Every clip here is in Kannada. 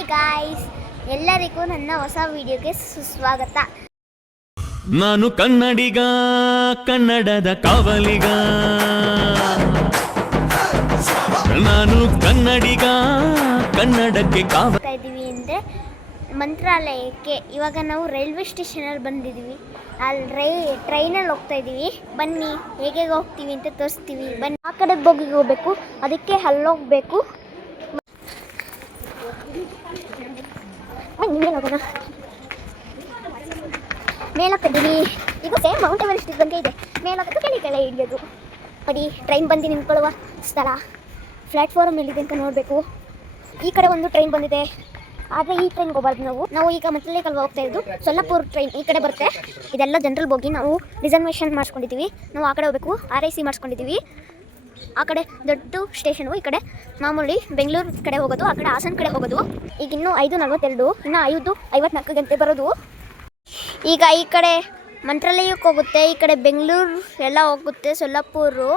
ಹಾಯ್ ಗಾಯ್ಸ್, ಎಲ್ಲರಿಗೂ ನನ್ನ ಹೊಸ ವಿಡಿಯೋಗೆ ಸುಸ್ವಾಗತ. ನಾನು ಕನ್ನಡಿಗ, ಕನ್ನಡದ ಕಾವಲಿಗ. ನಾನು ಕನ್ನಡಿಗ, ಕನ್ನಡಕ್ಕೆ ಕಾವಲಿಗ. ಇದ್ದೀವಿ ಅಂದರೆ ಮಂತ್ರಾಲಯಕ್ಕೆ. ಇವಾಗ ನಾವು ರೈಲ್ವೆ ಸ್ಟೇಷನಲ್ಲಿ ಬಂದಿದ್ದೀವಿ. ಅಲ್ಲಿ ಟ್ರೈನಲ್ಲಿ ಹೋಗ್ತಾ ಇದ್ದೀವಿ. ಬನ್ನಿ ಹೇಗೆ ಹೋಗ್ತೀವಿ ಅಂತ ತೋರಿಸ್ತೀವಿ. ಬನ್ನಿ. ಆ ಕಡೆ ಬೋಗಿಗೆ ಹೋಗ್ಬೇಕು, ಅದಕ್ಕೆ ಅಲ್ಲೋಗ್ಬೇಕು. ಮೇಲೋಗ್ತಿದ್ದೀವಿ. ಇದು ಸೇಮ್ ಮೌಂಟ್ ಎವರೆಸ್ಟ್ ಇದ್ದಂಗೆ ಇದೆ. ಮೇಲೋಗೋದು ಕೆಳಗೆ ಹಿಡಿಯೋದು. ನೋಡಿ, ಟ್ರೈನ್ ಬಂದು ನಿಂತ್ಕೊಳ್ಳುವ ಸ್ಥಳ. ಪ್ಲ್ಯಾಟ್ಫಾರ್ಮ್ ಎಲ್ಲಿದೆ ಅಂತ ನೋಡಬೇಕು. ಈ ಕಡೆ ಒಂದು ಟ್ರೈನ್ ಬಂದಿದೆ, ಆದರೆ ಈ ಟ್ರೈನ್ಗೆ ಹೋಗ್ಬಾರ್ದು. ನಾವು ಈಗ ಮಂತ್ರಾಲಯ ಕಲ್ವ ಹೋಗ್ತಾ ಇದ್ದು ಸೊಲ್ಲಾಪುರ ಟ್ರೈನ್ ಈ ಕಡೆ ಬರುತ್ತೆ. ಇದೆಲ್ಲ ಜನರಲ್ ಹೋಗಿ ನಾವು ರಿಸರ್ವೇಷನ್ ಮಾಡಿಸ್ಕೊಂಡಿದ್ದೀವಿ. ನಾವು ಆ ಕಡೆ ಹೋಗಬೇಕು, RIC ಮಾಡಿಸ್ಕೊಂಡಿದ್ದೀವಿ. ಆ ಕಡೆ ದೊಡ್ಡ ಸ್ಟೇಷನು, ಈ ಕಡೆ ಮಾಮೂಲಿ ಬೆಂಗಳೂರು ಕಡೆ ಹೋಗೋದು, ಆ ಕಡೆ ಹಾಸನ ಕಡೆ ಹೋಗೋದು. ಈಗ ಇನ್ನೂ 5:42, ಇನ್ನು 5:54 ಗಂಟೆ ಬರೋದು. ಈಗ ಈ ಕಡೆ ಮಂತ್ರಾಲಯಕ್ಕೆ ಹೋಗುತ್ತೆ, ಈ ಕಡೆ ಬೆಂಗಳೂರು ಎಲ್ಲ ಹೋಗುತ್ತೆ, ಸೊಲ್ಲಾಪುರು.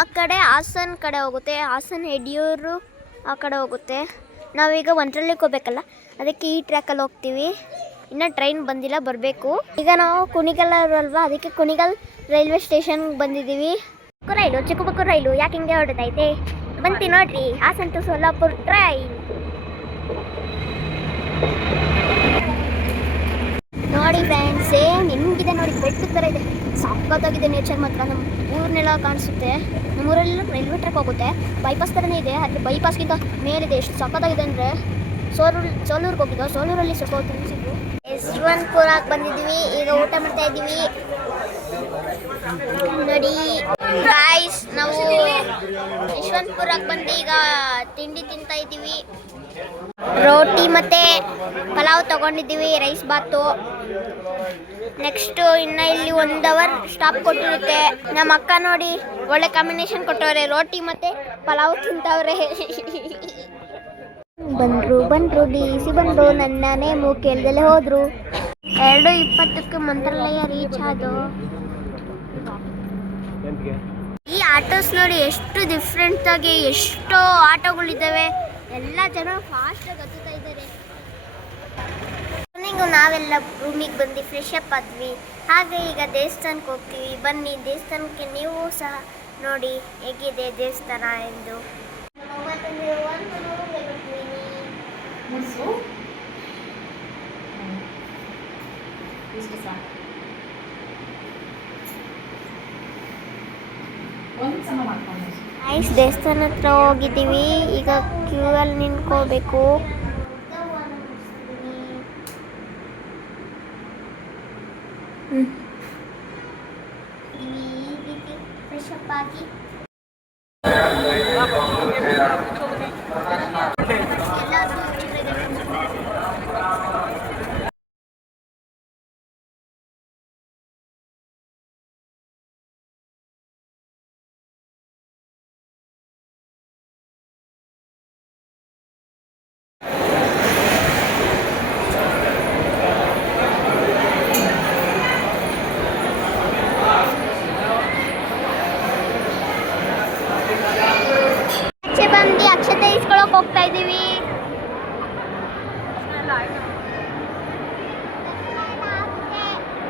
ಆ ಕಡೆ ಹಾಸನ ಕಡೆ ಹೋಗುತ್ತೆ, ಹಾಸನ ಯಡಿಯೂರು ಆ ಕಡೆ ಹೋಗುತ್ತೆ. ನಾವೀಗ ಮಂತ್ರಾಲಯಕ್ಕೆ ಹೋಗ್ಬೇಕಲ್ಲ, ಅದಕ್ಕೆ ಈ ಟ್ರ್ಯಾಕಲ್ಲಿ ಹೋಗ್ತೀವಿ. ಇನ್ನು ಟ್ರೈನ್ ಬಂದಿಲ್ಲ, ಬರಬೇಕು. ಈಗ ನಾವು ಕುಣಿಗಲ್ ಅಲ್ವಾ, ಅದಕ್ಕೆ ಕುಣಿಗಲ್ ರೈಲ್ವೆ ಸ್ಟೇಷನ್ಗೆ ಬಂದಿದ್ದೀವಿ. ರೈಲು ಚಿಕ್ಕಬಳ್ಳಾಪುರ ರೈಲು ಯಾಕೆ ಹಿಂಗೆ ಹೊರಡ್ತೈತೆ ಬಂತು ನೋಡ್ರಿ. ಹಾಸನ ಟು ಸೊಲ್ಲಾಪುರ ಟ್ರೈನ್ ನೋಡಿ ಫ್ರೆಂಡ್ಸ್, ಸೇಮ್ ಹೆಂಗಿದೆ ನೋಡಿ, ಬೆಟ್ಟ ಥರ ಇದೆ. ಸಕ್ಕತ್ತಾಗಿದೆ ನೇಚರ್ ಮಾತ್ರ. ನಮ್ಮ ಊರನ್ನೆಲ್ಲ ಕಾಣಿಸುತ್ತೆ. ನಮ್ಮೂರಲ್ಲೂ ರೈಲ್ವೆ ಟ್ರ್ಯಾಕ್ ಹೋಗುತ್ತೆ, ಬೈಪಾಸ್ ಥರನೇ ಇದೆ. ಆದರೆ ಬೈಪಾಸ್ಗಿಂತ ಮೇಲಿದೆ. ಎಷ್ಟು ಸಕ್ಕತ್ತಾಗಿದೆ ಅಂದರೆ ಸೋಲೂರಿಗೆ ಹೋಗಿದ್ದೋ, ಸೋಲೂರಲ್ಲಿ ಸ್ವಲ್ಪ ತಿನ್ಸಿದ್ವು. ಯಶವಂತಪುರಕ್ಕೆ ಬಂದಿದ್ವಿ. ಈಗ ಊಟ ಮಾಡ್ತಾ ಇದ್ದೀವಿ ನೋಡಿ ಗಾಯ್ಸ್. ನಾವು ಯಶವಂತಪುರಕ್ಕೆ ಬಂದು ಈಗ ತಿಂಡಿ ತಿಂತಾ ಇದ್ದೀವಿ. ರೋಟಿ ಮತ್ತು ಪಲಾವ್ ತೊಗೊಂಡಿದ್ದೀವಿ, ರೈಸ್ ಬಾತು. ನೆಕ್ಸ್ಟು ಇನ್ನು ಇಲ್ಲಿ 1 ಅವರ್ ಸ್ಟಾಪ್ ಕೊಟ್ಟಿರುತ್ತೆ. ನಮ್ಮ ಅಕ್ಕ ನೋಡಿ ಒಳ್ಳೆ ಕಾಂಬಿನೇಷನ್ ಕೊಟ್ಟವ್ರೆ, ರೋಟಿ ಮತ್ತು ಪಲಾವ್ ತಿಂತವ್ರೆ. ಬಂದರು DC ಬಂದರು, ನನ್ನ ನೇಮು ಕೇಳ್ದಲ್ಲೇ ಹೋದರು. 2:20ಕ್ಕೆ ಮಂತ್ರಾಲಯ ರೀಚ್ ಆದವು. ಈ ಆಟೋಸ್ ನೋಡಿ ಎಷ್ಟು ಡಿಫ್ರೆಂಟ್ ಆಗಿ ಎಷ್ಟೋ ಆಟೋಗಳಿದ್ದಾವೆ. ಎಲ್ಲ ಜನ ಫಾಸ್ಟಾಗಿ ಹತ್ತುತ್ತಾ ಇದ್ದಾರೆ. ನಾವೆಲ್ಲ ರೂಮಿಗೆ ಬಂದು ಫ್ರೆಶ್ ಅಪ್ ಆದ್ವಿ. ಹಾಗೆ ಈಗ ದೇವಸ್ಥಾನಕ್ಕೆ ಹೋಗ್ತೀವಿ. ಬನ್ನಿ, ದೇವಸ್ಥಾನಕ್ಕೆ ನೀವು ಸಹ ನೋಡಿ ಹೇಗಿದೆ ದೇವಸ್ಥಾನ ಎಂದು. ದೇವಸ್ಥಾನ ಹತ್ರ ಹೋಗಿದ್ದೀವಿ. ಈಗ ಕ್ಯೂ ಅಲ್ಲಿ ನಿಂತ್ಕೋಬೇಕು. ಫ್ರೆಶ್ ಅಪ್ ಆಗಿ ಅಕ್ಷತೆ ಇಸ್ಕೊಳಕ್ ಹೋಗ್ತಾ ಇದ್ದೀವಿ.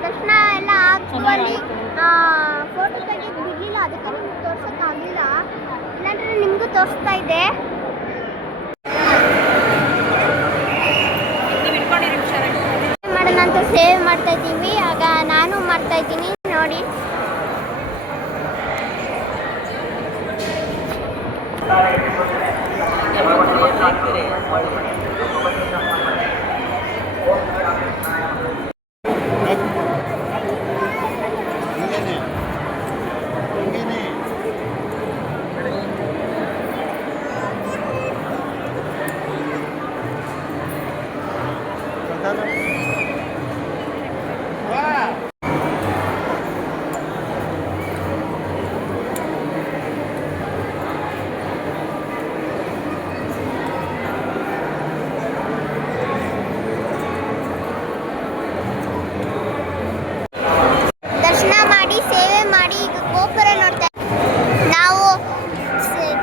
ದರ್ಶನ ಎಲ್ಲ ಆಗ್ತೀವಲ್ಲಿ. ಫೋಟೋ ತೆಗಿಯೋದು ಬಿಡಲಿಲ್ಲ, ಅದಕ್ಕೆ ನಿಮ್ಗೆ ತೋರ್ಸೋಕ್ಕಾಗಲಿಲ್ಲ. ಇಲ್ಲಾಂದ್ರೆ ನಿಮಗೂ ತೋರಿಸ್ತಾ ಇದೆ. ಮಾಡೋಣ ಅಂತ ಸೇವ್ ಮಾಡ್ತಾ ಇದ್ದೀವಿ. ಆಗ ನಾನು ಮಾಡ್ತಾ ಇದ್ದೀನಿ ನೋಡಿ.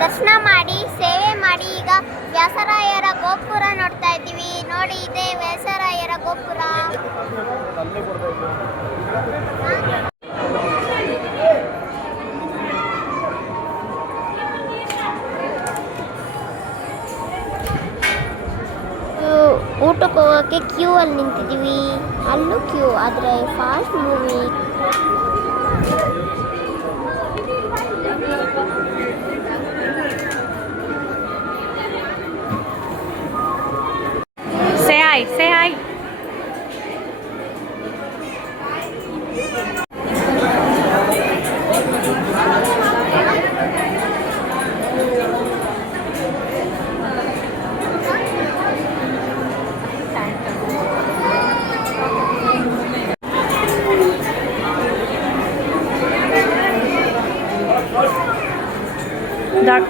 ದರ್ಶನ ಮಾಡಿ ಸೇವೆ ಮಾಡಿ ಈಗ ವ್ಯಾಸರಾಯರ ಗೋಪುರ ನೋಡ್ತಾ ಇದ್ದೀವಿ. ನೋಡಿ ಇದೆ ವ್ಯಾಸರಾಯರ ಗೋಪುರ. ಊಟಕ್ಕೆ ಹೋಗೋಕ್ಕೆ ಕ್ಯೂ ಅಲ್ಲಿ ನಿಂತಿದ್ದೀವಿ. ಅಲ್ಲೂ ಕ್ಯೂ, ಆದರೆ ಫಾಸ್ಟ್ ಮೂವಿ. Say hi.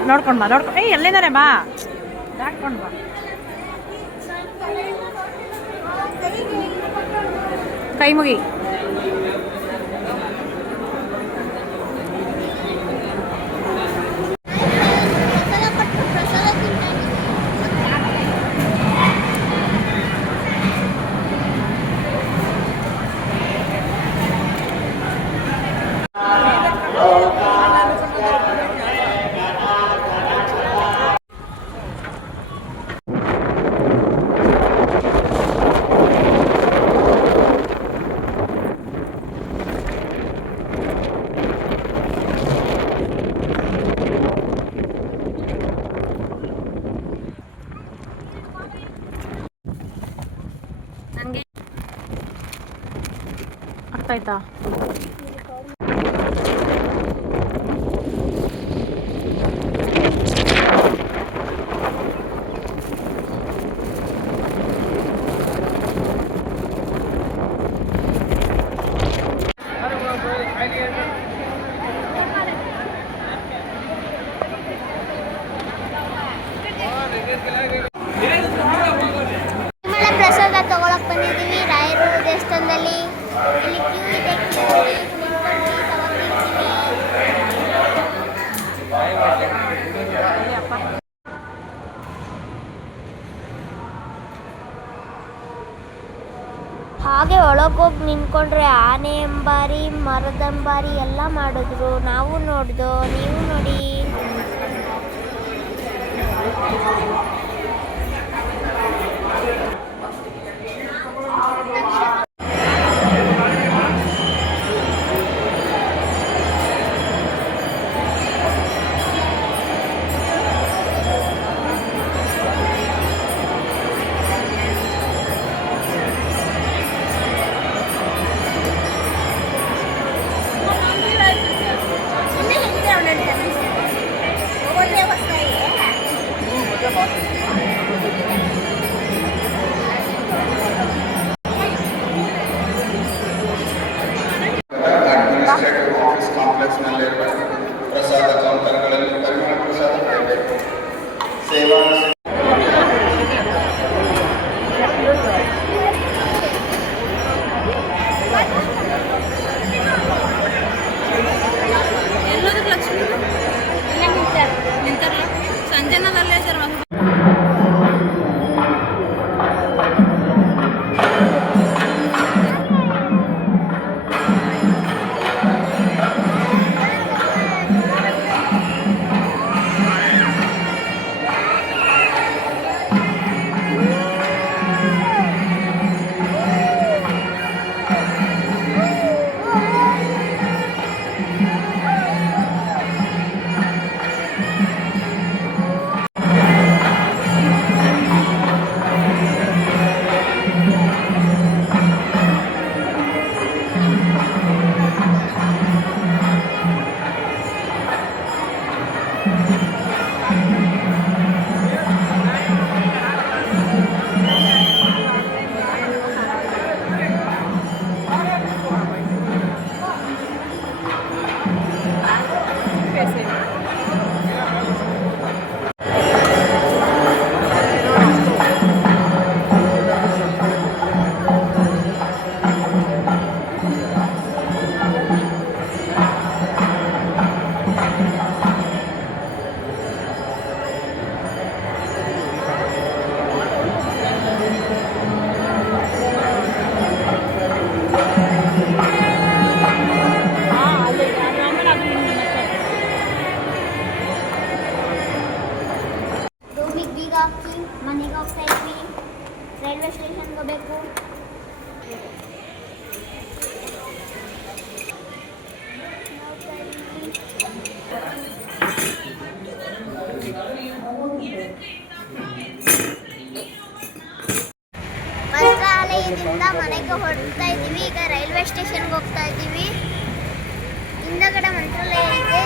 ನೋಡ್ಕೊಂಡು ಬಾ, ನೋಡ್ಕೊಂಡು ಎಲ್ಲಿದ್ದಾರೆ ಬಾ, ದಾಟ್ಕೊಂಡು ಬಾ. ಕೈ ಮುಗಿ. ನನಗೆ ಅರ್ಥ ಆಯ್ತಾ? ಪ್ರಸಾದ ತಗೊಳಕ್ ಬಂದಿದ್ದೀವಿ ರಾಯರ ದೇವಸ್ಥಾನದಲ್ಲಿ. ಇಲ್ಲಿ ಕ್ಯೂ ಇದೆ, ಕ್ಯೂ ನಿಂತ್ಕೊಂಡು ತಗೊಂಡಿರ್ತೀವಿ. ಹಾಗೆ ಒಳಗೋಗಿ ನಿಂತ್ಕೊಂಡ್ರೆ ಆನೆ ಅಂಬಾರಿ, ಮರದಂಬಾರಿ ಎಲ್ಲ ಮಾಡಿದ್ರು. ನಾವು ನೋಡ್ದೋ, ನೀವು ನೋಡಿ. ಅಡ್ಮಿನಿಸ್ಟ್ರೇಟಿವ್ ಆಫೀಸ್ ಕಾಂಪ್ಲೆಕ್ಸ್ನಲ್ಲಿರುವ ಪ್ರಸಾದ ಕೌಂಟರ್ಗಳಲ್ಲಿ ಪರಿಮಳ ಪ್ರಸಾದ ಪಡೆಯಬೇಕು. ಸೇವಾ ಎಲ್ಲದಕ್ಕೆ ಲಕ್ಷ್ಮಿ ನಿಂತಾರ ಸಂಜನದಲ್ಲೇ ಸರ್. ತಗೋಬೇಕು. ಮಂತ್ರಾಲಯದಿಂದ ಮನೆಗೆ ಹೊರಡ್ತಾ ಇದ್ದೀವಿ. ಈಗ ರೈಲ್ವೆ ಸ್ಟೇಷನ್ಗೆ ಹೋಗ್ತಾ ಇದ್ದೀವಿ. ಹಿಂದಗಡೆ ಮಂತ್ರಾಲಯ ಇದೆ.